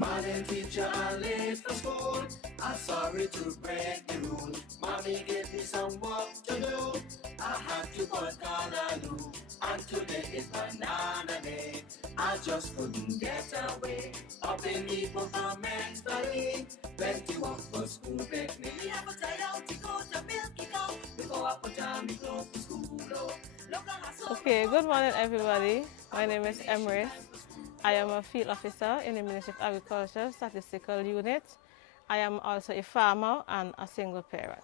Morning teacher, I'm late for school. I'm sorry to break the rule. Mommy gave me some work to do. I had to put callaloo. And today is banana day. I just couldn't get away. Up in the performance-ally. Plenty work for school, make me have a tie out to go to milky cow. Before I put on me clothes for school. Okay, good morning everybody. My name is Emrys. I am a field officer in the Ministry of Agriculture Statistical Unit. I am also a farmer and a single parent.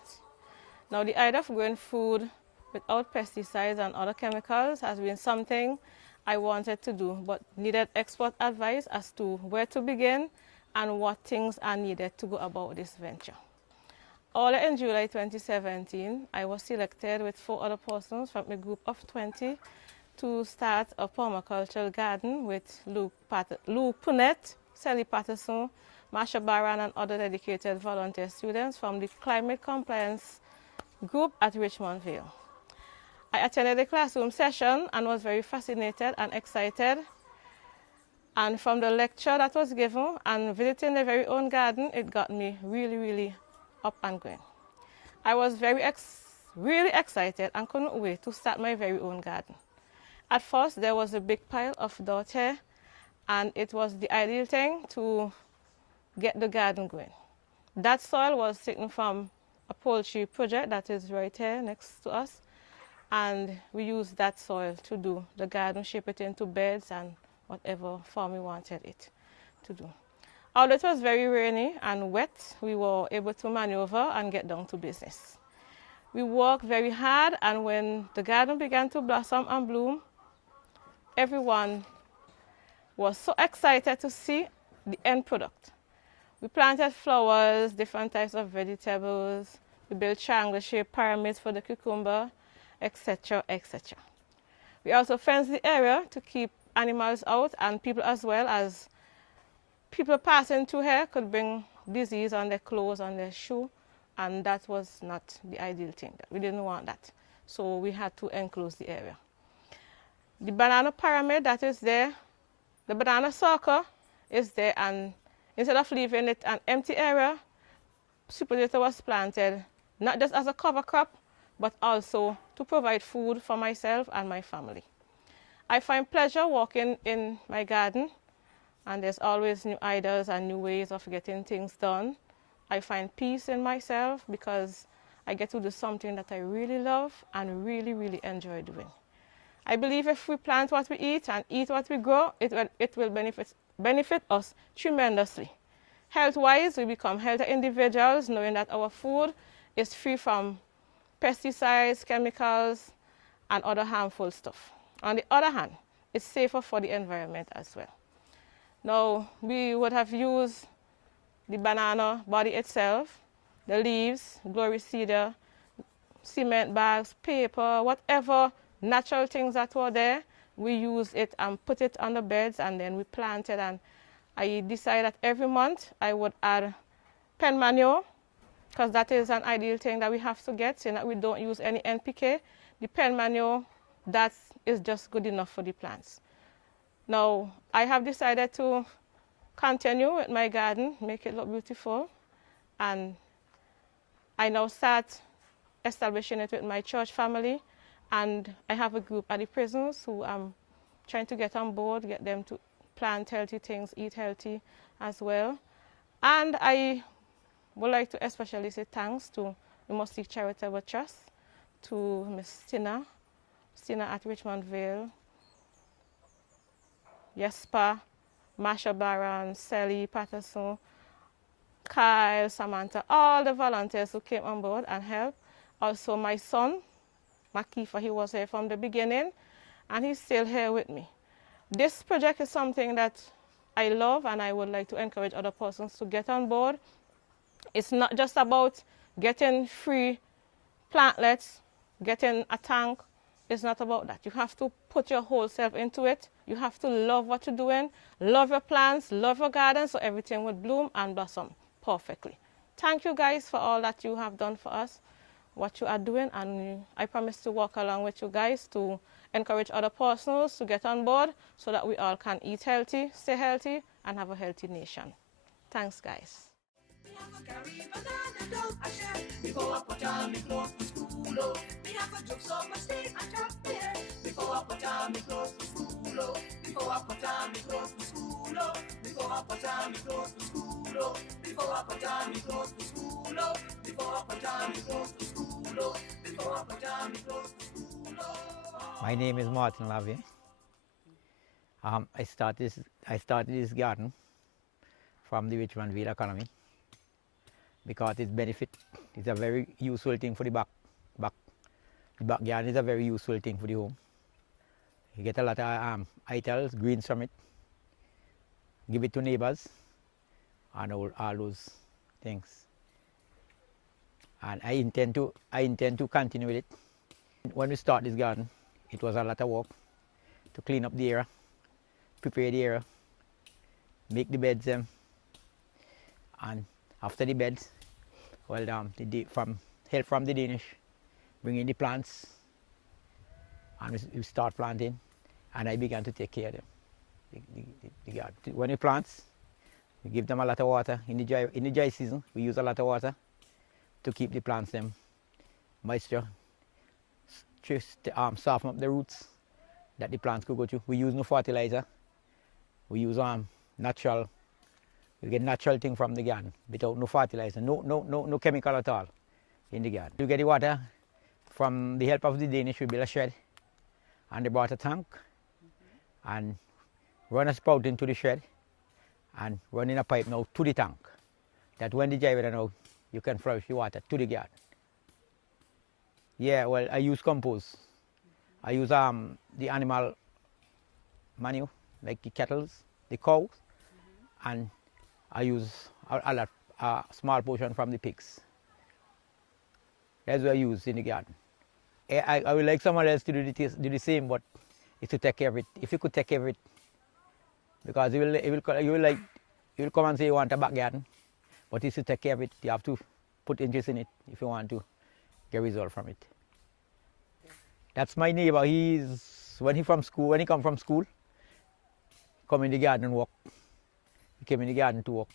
Now, the idea of growing food without pesticides and other chemicals has been something I wanted to do, but needed expert advice as to where to begin and what things are needed to go about this venture. Early in July 2017, I was selected with 4 other persons from a group of 20 to start a permacultural garden with Luke Punnett, Sally Patterson, Marsha Baran, and other dedicated volunteer students from the Climate Compliance group at Richmond Vale. I attended the classroom session and was very fascinated and excited. And from the lecture that was given and visiting their very own garden, it got me really up and going. I was really excited and couldn't wait to start my very own garden. At first, there was a big pile of dirt here, and it was the ideal thing to get the garden going. That soil was taken from a poultry project that is right here next to us, and we used that soil to do the garden, shape it into beds and whatever form we wanted it to do. Although it was very rainy and wet, we were able to maneuver and get down to business. We worked very hard, and when the garden began to blossom and bloom, everyone was so excited to see the end product. We planted flowers, different types of vegetables, we built triangle-shaped pyramids for the cucumber, etc., etc. We also fenced the area to keep animals out, and people as well, as people passing through here could bring disease on their clothes, on their shoe, and that was not the ideal thing. We didn't want that. So we had to enclose the area. The banana pyramid that is there, the banana circle is there, and instead of leaving it an empty area, sweet potato was planted, not just as a cover crop, but also to provide food for myself and my family. I find pleasure walking in my garden, and there's always new ideas and new ways of getting things done. I find peace in myself because I get to do something that I really love and really enjoy doing. I believe if we plant what we eat and eat what we grow, it will benefit us tremendously. Health-wise, we become healthy individuals knowing that our food is free from pesticides, chemicals, and other harmful stuff. On the other hand, it's safer for the environment as well. Now, we would have used the banana body itself, the leaves, glory cedar, cement bags, paper, whatever natural things that were there, we use it and put it on the beds, and then we planted. And I decided that every month I would add pen manure, because that is an ideal thing that we have to get, so that we don't use any NPK. The pen manure, that is just good enough for the plants. Now, I have decided to continue with my garden, make it look beautiful, and I now start establishing it with my church family, and I have a group at the prisons who I'm trying to get on board, get them to plant healthy things, eat healthy as well. And I would like to especially say thanks to the Mustique Charitable Trust, to Miss Stina at Richmond Vale, Jesper, Marsha Baran, Sally Patterson, Kyle, Samantha, all the volunteers who came on board and helped. Also my son, Makifa, he was here from the beginning, and he's still here with me. This project is something that I love, and I would like to encourage other persons to get on board. It's not just about getting free plantlets, getting a tank. It's not about that. You have to put your whole self into it. You have to love what you're doing, love your plants, love your garden, so everything would bloom and blossom perfectly. Thank you guys for all that you have done for us, what you are doing, and I promise to work along with you guys to encourage other persons to get on board so that we all can eat healthy, stay healthy, and have a healthy nation. Thanks, guys. Me have a carry banana down a shed before I put on me clothes for school. Oh, me have a drop so much steak and chop there before I put on me clothes for school. Oh, before I put on me clothes for school. Oh, before I put on me clothes for school. Oh, before I put on me clothes for school. Oh, before I put on me clothes for school. Oh, before I put on me clothes for school. Oh. My name is Martin Lavie. I started this garden from the Richmondville economy because its benefit is a very useful thing for the the backyard is a very useful thing for the home. You get a lot of itals, greens from it. Give it to neighbors and all those things. And I intend to continue with it. When we start this garden, it was a lot of work to clean up the area, prepare the area, make the beds, and after the beds, well, from help from the Danish, bring in the plants, and we start planting, and I began to take care of them. The garden. When we plant, we give them a lot of water. In the dry season, we use a lot of water to keep the plants them moisture, soften up the roots that the plants could go to. We use no fertilizer. We use natural. We get natural thing from the garden without no fertilizer, no chemical at all in the garden. You get the water from the help of the Danish. We build a shed, and they brought a tank, and run a spout into the shed, and run in a pipe now to the tank. That when the dry weather now, you can flush the water to the garden. Yeah, well, I use compost. I use the animal manure, like the kettles, the cows, and I use a small portion from the pigs. That's what I use in the garden. I would like someone else to do the same, but it's to take care of it. If you could take care of it, because you will come and say you want a back garden, but it's to take care of it. You have to put interest in it if you want to get result from it. That's my neighbor. When he come from school, come in the garden and walk. He came in the garden to walk.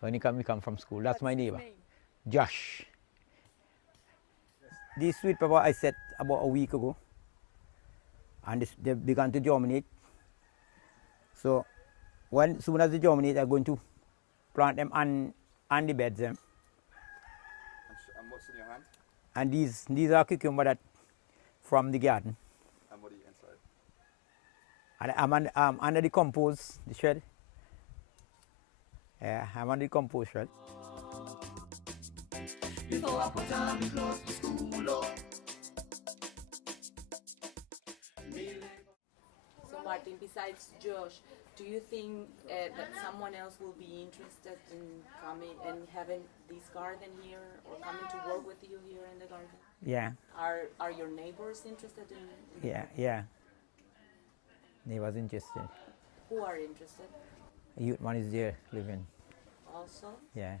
When he come from school. That's my neighbor, Josh. This sweet pepper I set about a week ago, and they began to germinate. So, soon as they germinate, I'm going to plant them on the beds. And what's in your hand? And these are cucumber that from the garden. And what are you inside? And I'm under the compost, the shed. Yeah, I'm under the compost shed. Before I put on me clothes for school. Oh. So Martin, besides Josh, do you think that someone else will be interested in coming and having this garden here or coming to work with you here in the garden? Yeah. Are your neighbors interested in Yeah. They was interested. Who are interested? A youth man is there living. Also? Yeah.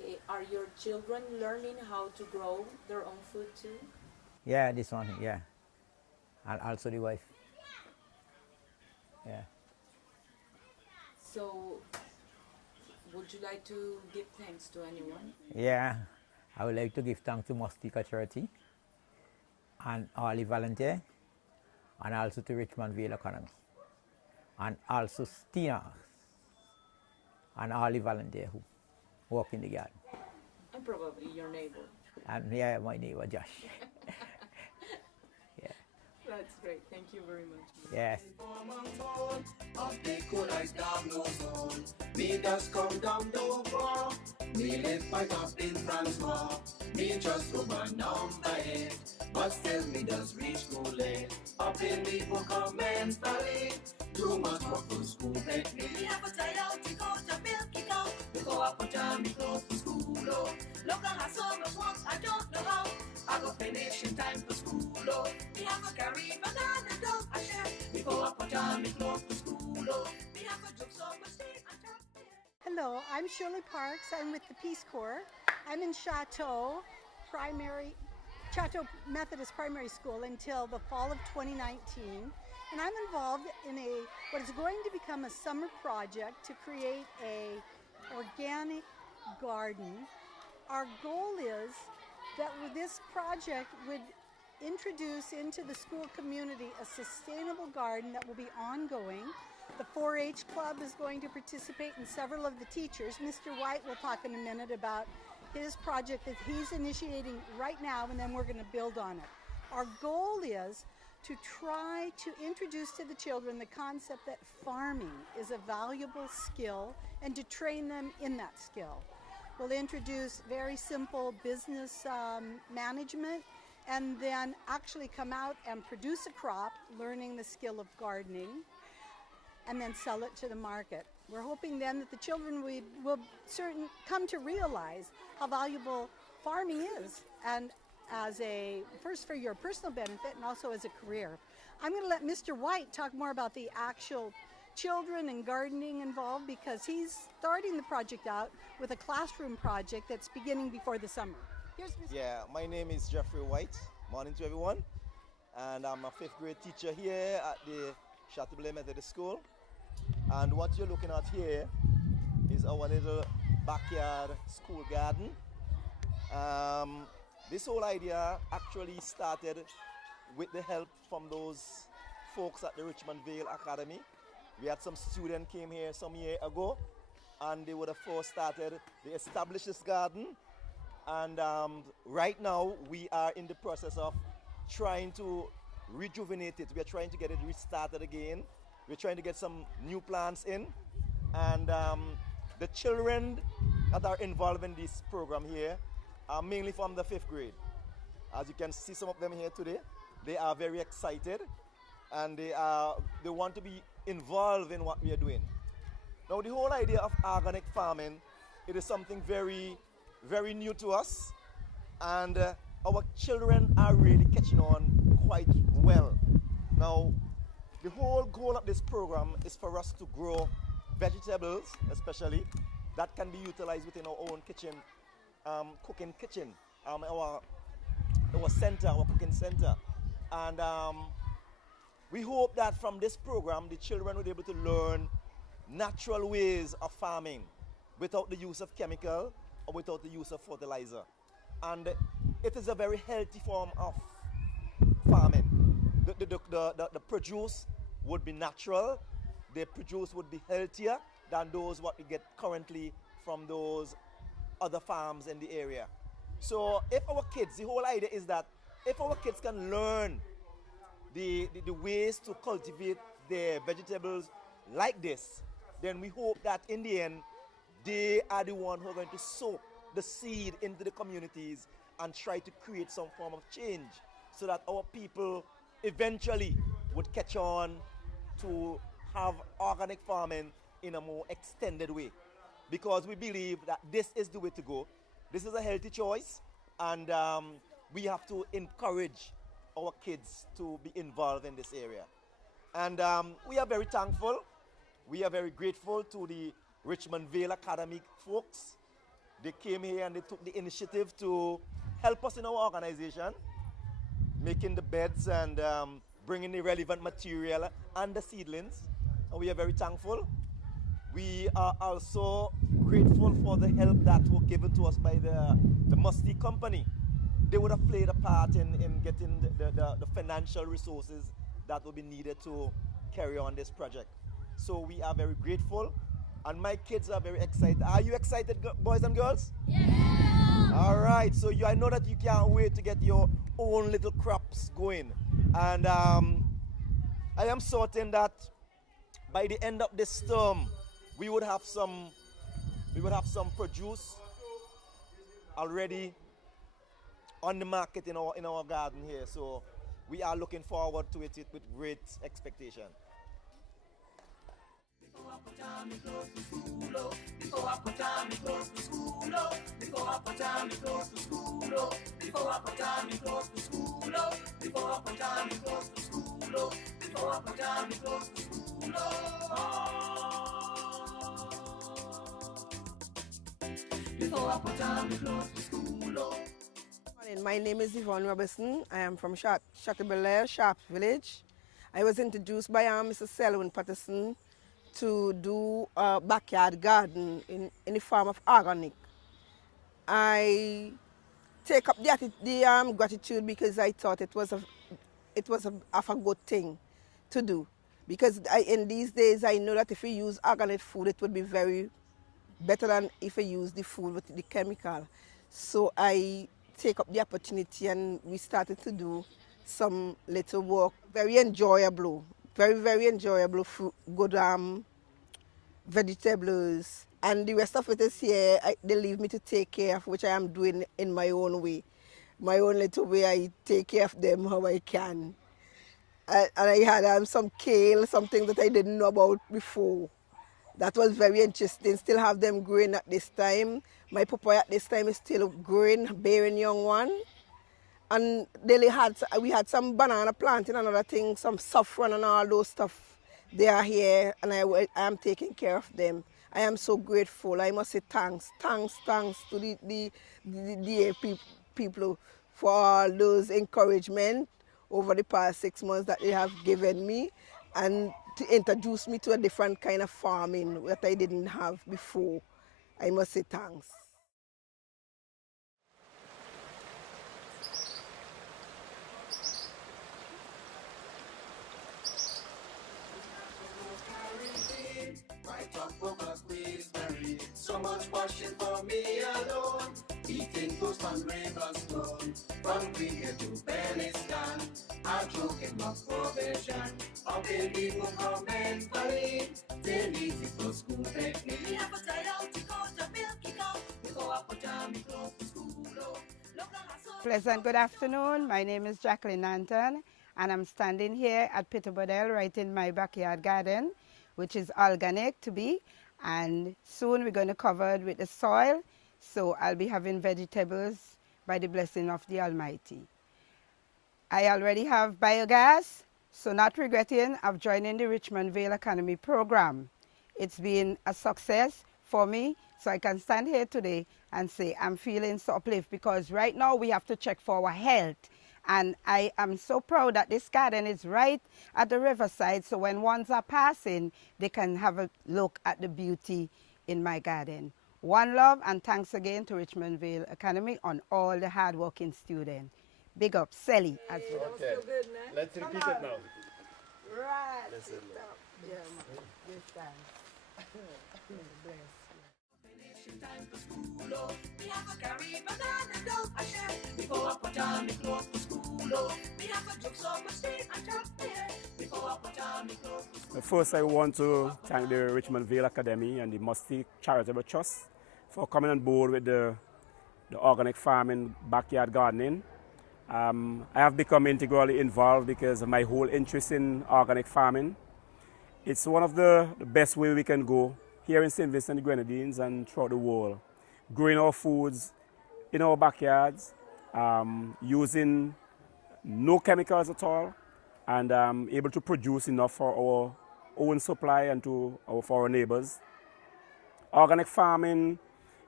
Okay. Are your children learning how to grow their own food too? Yeah, this one, yeah. And also the wife. Yeah. So, would you like to give thanks to anyone? Yeah, I would like to give thanks to Mustika Charity and all the volunteers, and also to Richmondville Economy, and also Stina and all the volunteers who work in the garden. And probably your neighbor. And yeah, my neighbor Josh. Yeah. That's great. Thank you very much. Yes. Of the cool ice down no zone. Me just come down no far. Me live quite up in Francois. Me just go by number 8. But still me does reach school late. Up in the book of men's valley. Too much work for school break me. Me have a tie out to go to milky cow. Before I put on me clothes for school. Oh, look I have so much work I don't know how. I go finish in time for school. Oh, me have a carry banana down a shed. Before I put on me clothes for school. Oh, me have a drop so much steak and chop. Hello, I'm Shirley Parks. I'm with the Peace Corps. I'm in Chateau Methodist Primary School until the fall of 2019. And I'm involved in what is going to become a summer project to create a organic garden. Our goal is that with this project would introduce into the school community a sustainable garden that will be ongoing. The 4-H club is going to participate, and several of the teachers. Mr. White will talk in a minute about his project that he's initiating right now, and then we're going to build on it. Our goal is to try to introduce to the children the concept that farming is a valuable skill and to train them in that skill. We'll introduce very simple business management and then actually come out and produce a crop, learning the skill of gardening, and then sell it to the market. We're hoping then that the children will come to realize how valuable farming is, and first for your personal benefit and also as a career. I'm going to let Mr. White talk more about the actual children and gardening involved, because he's starting the project out with a classroom project that's beginning before the summer. Here's Mr. Yeah, my name is Jeffrey White. Morning to everyone. And I'm a 5th grade teacher here at the Chateaublay Methodist School. And what you're looking at here is our little backyard school garden. This whole idea actually started with the help from those folks at the Richmond Vale Academy. We had some students came here some year ago, and they would have first started, they established this garden. And right now we are in the process of trying to rejuvenate it. We're trying to get it restarted again. We're trying to get some new plants in. And the children that are involved in this program here are mainly from the 5th grade. As you can see some of them here today, they are very excited, and they want to be involved in what we are doing. Now, the whole idea of organic farming, it is something very, very new to us, and our children are really catching on quite well. Now, the whole goal of this program is for us to grow vegetables, especially, that can be utilized within our own kitchen, cooking kitchen, our center, our cooking center. And we hope that from this program, the children will be able to learn natural ways of farming without the use of chemical or without the use of fertilizer. And it is a very healthy form of farming. The produce would be natural, the produce would be healthier than those what we get currently from those other farms in the area. So if our kids, the whole idea is that if our kids can learn the ways to cultivate their vegetables like this, then we hope that in the end, they are the ones who are going to sow the seed into the communities and try to create some form of change so that our people eventually would catch on to have organic farming in a more extended way. Because we believe that this is the way to go. This is a healthy choice, and we have to encourage our kids to be involved in this area. And we are very thankful. We are very grateful to the Richmond Vale Academy folks. They came here and they took the initiative to help us in our organization, making the beds and bringing the relevant material and the seedlings. And we are very thankful. We are also grateful for the help that was given to us by the Musty Company. They would have played a part in getting the financial resources that will be needed to carry on this project. So we are very grateful, and my kids are very excited. Are you excited, boys and girls? Yeah! All right, so I know that you can't wait to get your own little crops going. And I am certain that by the end of this term, we would have some produce already on the market in our garden here. So we are looking forward to it with great expectation. Before I put on me clothes to school, oh. Before I put on me clothes to school, oh. Before I put on me clothes to school, oh. Before I put on me clothes to school, oh. Before I put on me clothes to school, oh. Before I put on me clothes to school, Before I put on me clothes to school, oh. My name is Yvonne Robertson. I am from Chateaublay, Sharp Village. I was introduced by Mr. Selwyn Patterson to do a backyard garden in the form of organic. I take up the gratitude because I thought it was a good thing to do. Because in these days, I know that if you use organic food, it would be very better than if you use the food with the chemical. So I take up the opportunity and we started to do some little work. Very enjoyable, very enjoyable fruit, good vegetables. And the rest of it is here, they leave me to take care of, which I am doing in my own way. My own little way, I take care of them how I can. And I had some kale, something that I didn't know about before. That was very interesting. Still have them growing at this time. My papaya at this time is still growing, bearing young one. And we had some banana planting and other things, some saffron and all those stuff. They are here and I am taking care of them. I am so grateful. I must say thanks to the people for all those encouragement over the past 6 months that they have given me and to introduce me to a different kind of farming that I didn't have before. I must say thanks. So much washing for me alone. Eating toast and raven stone. From cricket to belly stand. I joke in my probation. Up in the book of mentally. They need it for school technique. Me have a child to go to milky cow. We go up with me close to school. Pleasant good afternoon. My name is Jacqueline Anton and I'm standing here at Peter Bodell right in my backyard garden, which is organic to be. And soon we're going to cover it with the soil, so I'll be having vegetables by the blessing of the Almighty. I already have biogas, so not regretting, I've joined in the Richmond Vale Academy program. It's been a success for me, so I can stand here today and say I'm feeling so uplifted because right now we have to check for our health. And I am so proud that this garden is right at the riverside, so when ones are passing, they can have a look at the beauty in my garden. One love and thanks again to Richmond Vale Academy on all the hard-working students. Big up, Sally as well. Okay, let's repeat it now. Right. Listen. Yeah, this time. Bless. Time for school, oh. Me have a carry banana down a shed. Before I put on me clothes for school, oh. Me have a joke so much steak and chop there. Before I put on me clothes for school. First, I want to thank the Richmond Vale Academy and the Musty Charitable Trust for coming on board with the organic farming, backyard gardening. I have become integrally involved because of my whole interest in organic farming. It's one of the best way we can go here in St. Vincent and the Grenadines and throughout the world. Growing our foods in our backyards, using no chemicals at all, and able to produce enough for our own supply and for our neighbors. Organic farming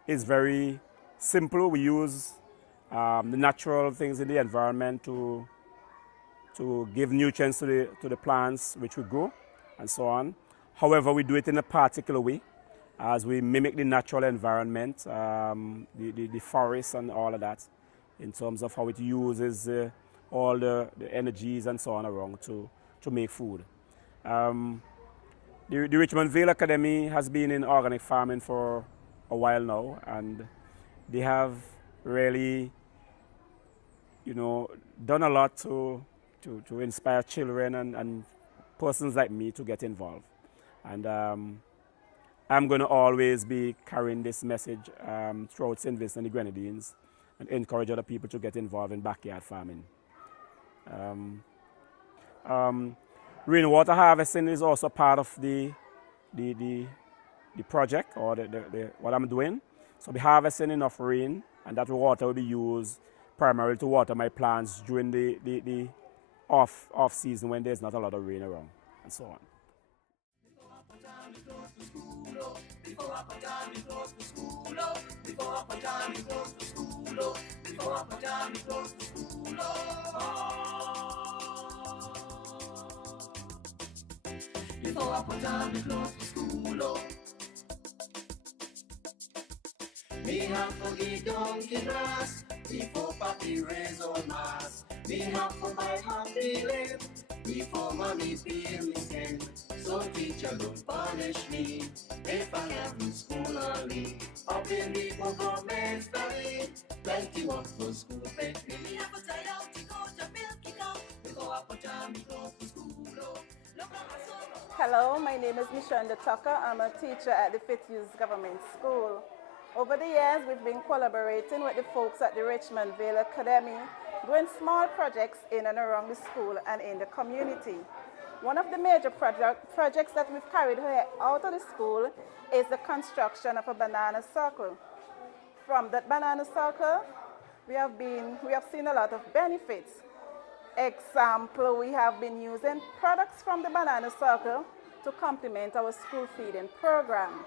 is very simple. We use the natural things in the environment to give nutrients to the plants which we grow and so on. However, we do it in a particular way as we mimic the natural environment, the forest and all of that, in terms of how it uses all the energies and so on around to make food. The Richmond Vale Academy has been in organic farming for a while now, and they have really, done a lot to inspire children and persons like me to get involved. And I'm going to always be carrying this message throughout St. Vincent and the Grenadines and encourage other people to get involved in backyard farming. Rainwater harvesting is also part of the project or what I'm doing. So I'll be harvesting enough rain, and that water will be used primarily to water my plants during the off season when there's not a lot of rain around and so on. Before I put on me clothes for school, oh. Before I put on me clothes for school, oh. Before I put on me clothes for school, oh. before I put on the clothes to school. Oh. Me have to get donkey grass before papi raise on mass. Me have to buy happy lamb before mommy pay me cent. So teacher don't punish me if I have to school early. Up in the government study, plenty work for school pay me. Me have to try out to go to milky cow before I put on me clothes to school. Oh. Look at my son. Hello, my name is Mishanda Tucker. I'm a teacher at the Fifth Youth Government School. Over the years, we've been collaborating with the folks at the Richmond Vale Academy, doing small projects in and around the school and in the community. One of the major projects that we've carried out of the school is the construction of a banana circle. From that banana circle, we have seen a lot of benefits. Example, we have been using products from the banana circle to complement our school feeding program.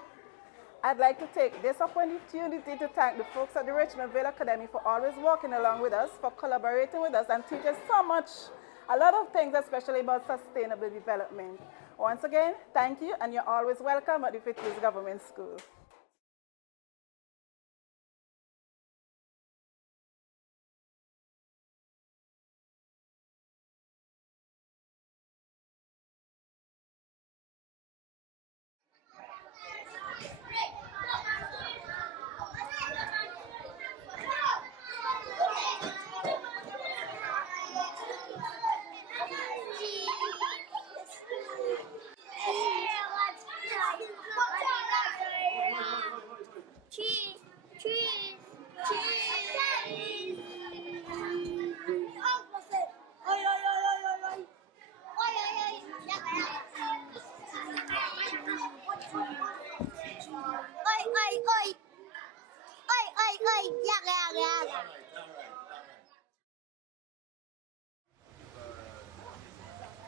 I'd like to take this opportunity to thank the folks at the Richmond Vale Academy for always working along with us, for collaborating with us and teaching us so much, a lot of things, especially about sustainable development. Once again, thank you, and you're always welcome at the Fifth Youth Government School.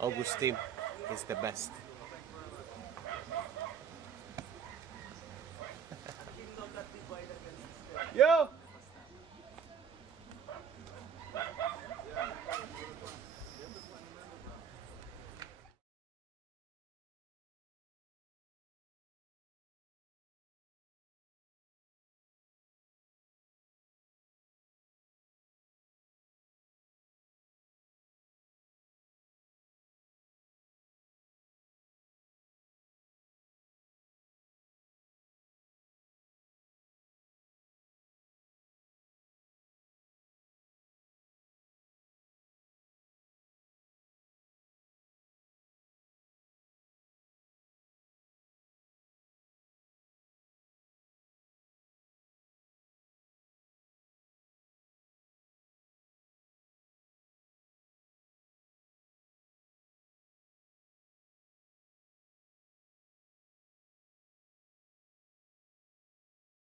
Augustine is the best. Yo!